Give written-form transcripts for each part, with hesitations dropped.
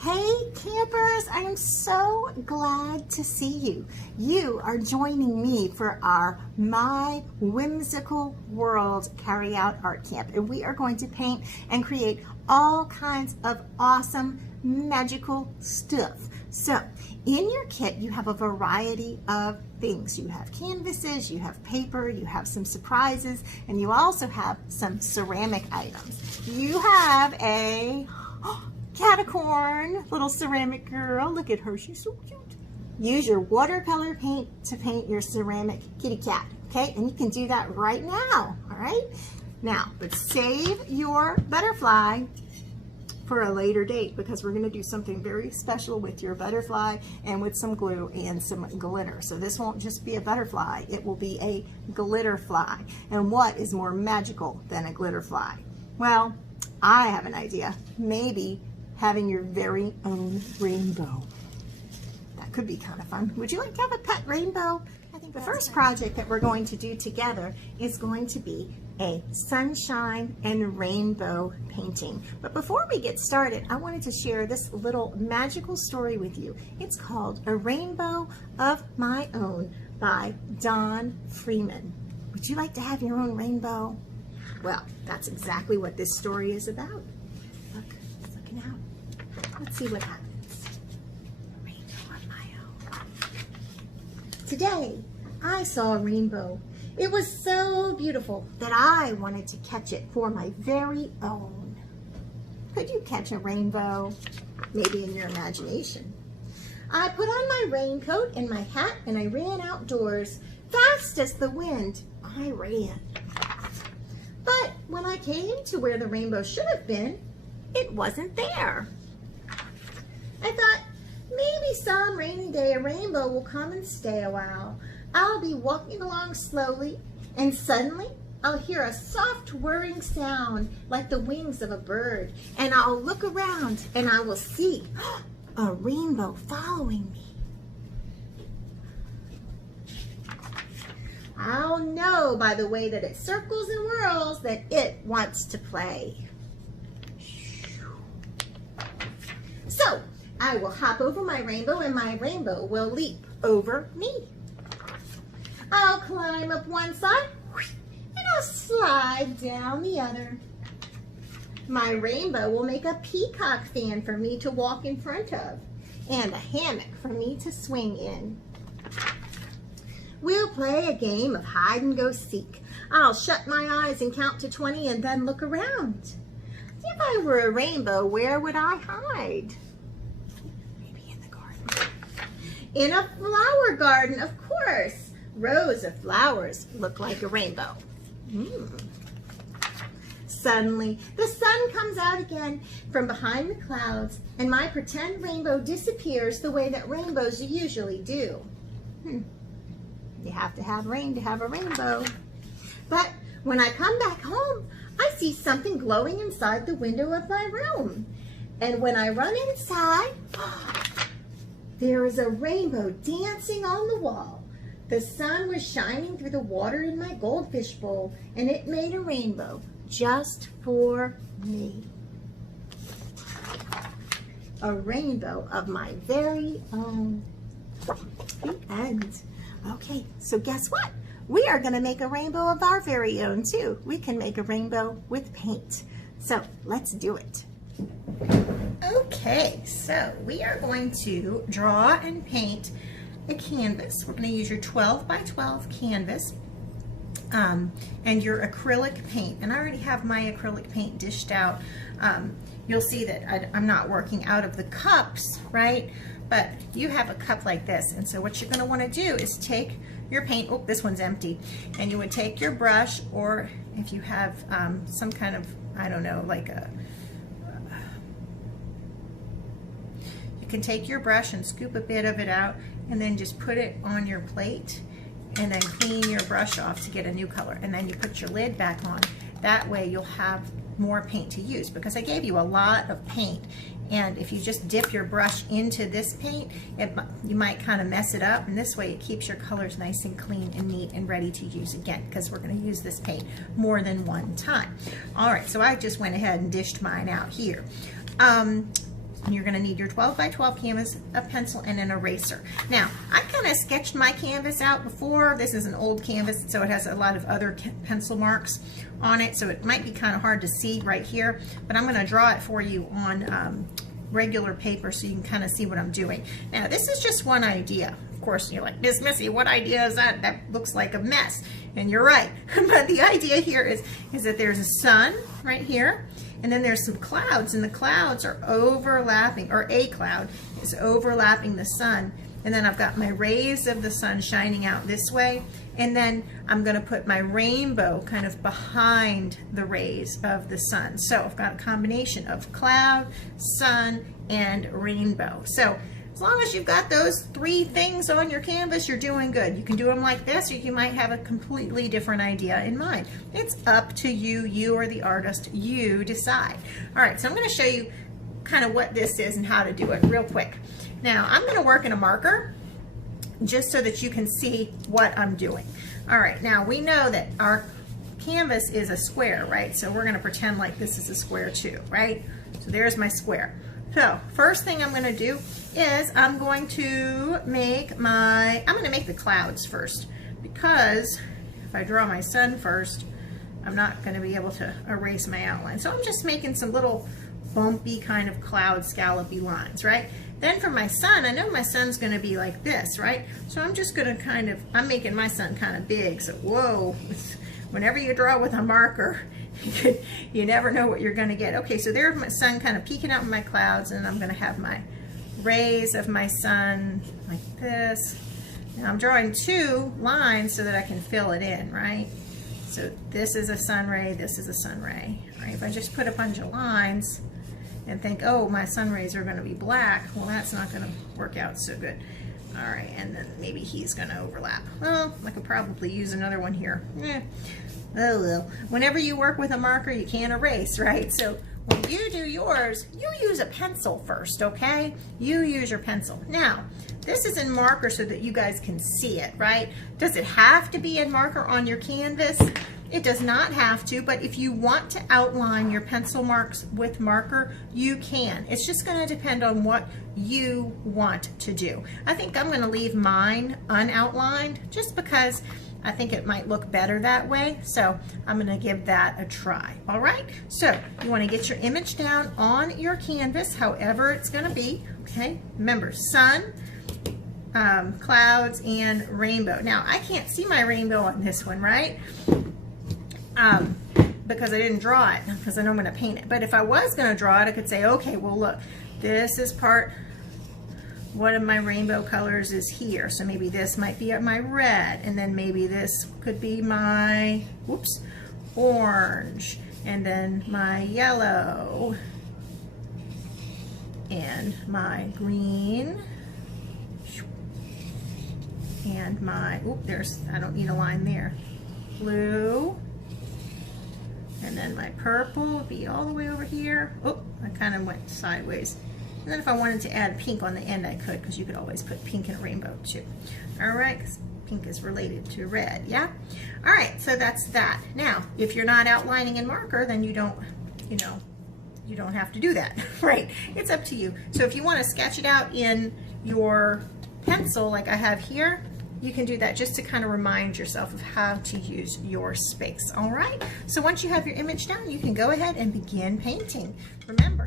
Hey campers, I am so glad to see you. You are joining me for our My Whimsical World Carry-Out Art Camp, and we are going to paint and create all kinds of awesome magical stuff. So in your kit you have a variety of things. You have canvases, you have paper, you have some surprises, and you also have some ceramic items. You have a Caticorn, little ceramic girl. Look at her, she's so cute. Use your watercolor paint to paint your ceramic kitty cat, okay? And you can do that right now, all right? Now, but save your butterfly for a later date because we're gonna do something very special with your butterfly and with some glue and some glitter. So this won't just be a butterfly, it will be a glitter fly. And what is more magical than a glitter fly? Well, I have an idea. Maybe having your very own rainbow. That could be kind of fun. Would you like to have a pet rainbow? I think the first project that we're going to do together is going to be a sunshine and rainbow painting. But before we get started, I wanted to share this little magical story with you. It's called A Rainbow of My Own by Don Freeman. Would you like to have your own rainbow? Well, that's exactly what this story is about. Look, it's looking out. Let's see what happens. A rainbow of my own. Today, I saw a rainbow. It was so beautiful that I wanted to catch it for my very own. Could you catch a rainbow? Maybe in your imagination. I put on my raincoat and my hat and I ran outdoors. Fast as the wind, I ran. But when I came to where the rainbow should have been, it wasn't there. I thought, maybe some rainy day a rainbow will come and stay a while. I'll be walking along slowly, and suddenly I'll hear a soft whirring sound like the wings of a bird, and I'll look around and I will see a rainbow following me. I'll know by the way that it circles and whirls that it wants to play. So I will hop over my rainbow and my rainbow will leap over me. I'll climb up one side and I'll slide down the other. My rainbow will make a peacock fan for me to walk in front of and a hammock for me to swing in. We'll play a game of hide and go seek. I'll shut my eyes and count to 20 and then look around. If I were a rainbow, where would I hide? Maybe in the garden. In a flower garden, of course. Rows of flowers look like a rainbow. Suddenly, the sun comes out again from behind the clouds and my pretend rainbow disappears the way that rainbows usually do. You have to have rain to have a rainbow. But when I come back home, I see something glowing inside the window of my room. And when I run inside, there is a rainbow dancing on the wall. The sun was shining through the water in my goldfish bowl, and it made a rainbow just for me. A rainbow of my very own. The end. Okay, so guess what? We are going to make a rainbow of our very own too. We can make a rainbow with paint. So let's do it. Okay, so we are going to draw and paint a canvas. We're going to use your 12 by 12 canvas and your acrylic paint. And I already have my acrylic paint dished out. You'll see that I'm not working out of the cups, right? But you have a cup like this, and so what you're going to want to do is take your paint, oh, this one's empty, and you would take your brush, or if you have some kind of, I don't know, like you can take your brush and scoop a bit of it out, and then just put it on your plate, and then clean your brush off to get a new color, and then you put your lid back on. That way you'll have more paint to use, because I gave you a lot of paint, and if you just dip your brush into this paint, you might kind of mess it up, and this way it keeps your colors nice and clean and neat and ready to use again, because we're going to use this paint more than one time. All right, so I just went ahead and dished mine out here. And you're gonna need your 12 by 12 canvas, a pencil, and an eraser. Now, I kind of sketched my canvas out before. This is an old canvas, so it has a lot of other pencil marks on it, so it might be kind of hard to see right here, but I'm gonna draw it for you on regular paper so you can kind of see what I'm doing. Now, this is just one idea. Of course, you're like, Miss Missy, what idea is that? That looks like a mess. And you're right. But the idea here is that there's a sun right here, and then there's some clouds, and the clouds are overlapping, or a cloud is overlapping the sun. And then I've got my rays of the sun shining out this way, and then I'm going to put my rainbow kind of behind the rays of the sun. So I've got a combination of cloud, sun, and rainbow. So as long as you've got those three things on your canvas, you're doing good. You can do them like this, or you might have a completely different idea in mind. It's up to you. You are the artist. You decide. All right, so I'm going to show you kind of what this is and how to do it real quick. Now, I'm going to work in a marker just so that you can see what I'm doing. All right, now we know that our canvas is a square, right? So we're going to pretend like this is a square too, right? So there's my square. So first thing I'm going to do is I'm going to make the clouds first, because if I draw my sun first, I'm not going to be able to erase my outline. So I'm just making some little bumpy kind of cloud scallopy lines, right? Then for my sun, I know my sun's going to be like this, right? So I'm just going to I'm making my sun kind of big. So whoa, whenever you draw with a marker, you never know what you're going to get. Okay, so there's my sun kind of peeking out in my clouds, and I'm going to have my rays of my sun like this. Now I'm drawing two lines so that I can fill it in, right? So this is a sun ray, this is a sun ray, right? If I just put a bunch of lines and think, oh, my sun rays are going to be black, well, that's not going to work out so good. All right, and then maybe he's going to overlap. Well, I could probably use another one here. Oh well. Whenever you work with a marker, you can't erase, right? So when you do yours, you use a pencil first, okay? You use your pencil. Now, this is in marker so that you guys can see it, right? Does it have to be in marker on your canvas? It does not have to, but if you want to outline your pencil marks with marker, you can. It's just going to depend on what you want to do. I think I'm going to leave mine unoutlined just because I think it might look better that way. So I'm going to give that a try. All right. So you want to get your image down on your canvas, however it's going to be. Okay. Remember, sun, clouds, and rainbow. Now I can't see my rainbow on this one, right? Because I didn't draw it, because I know I'm going to paint it. But if I was going to draw it, I could say, okay, well look, this is one of my rainbow colors is here. So maybe this might be my red, and then maybe this could be my, whoops, orange, and then my yellow, and my green, and my, I don't need a line there, blue, and then my purple would be all the way over here. Oh, I kind of went sideways. And then if I wanted to add pink on the end, I could, because you could always put pink in a rainbow too. All right, because pink is related to red, yeah? All right, so that's that. Now, if you're not outlining in marker, then you don't have to do that, right? It's up to you. So if you want to sketch it out in your pencil like I have here, you can do that just to kind of remind yourself of how to use your space. All right, so once you have your image down, you can go ahead and begin painting. Remember,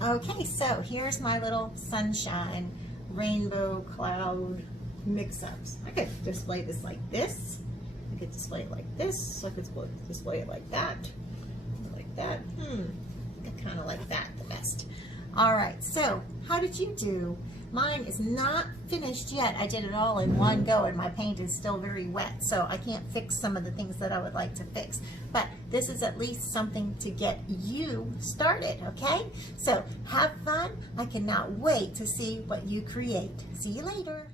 okay, so here's my little sunshine, rainbow, cloud mix-ups. I could display this like this. I could display it like this. I could display it like that. Like that. I kind of like that the best. All right, so how did you do? Mine is not finished yet. I did it all in one go and my paint is still very wet, so I can't fix some of the things that I would like to fix. But this is at least something to get you started, okay? So have fun. I cannot wait to see what you create. See you later.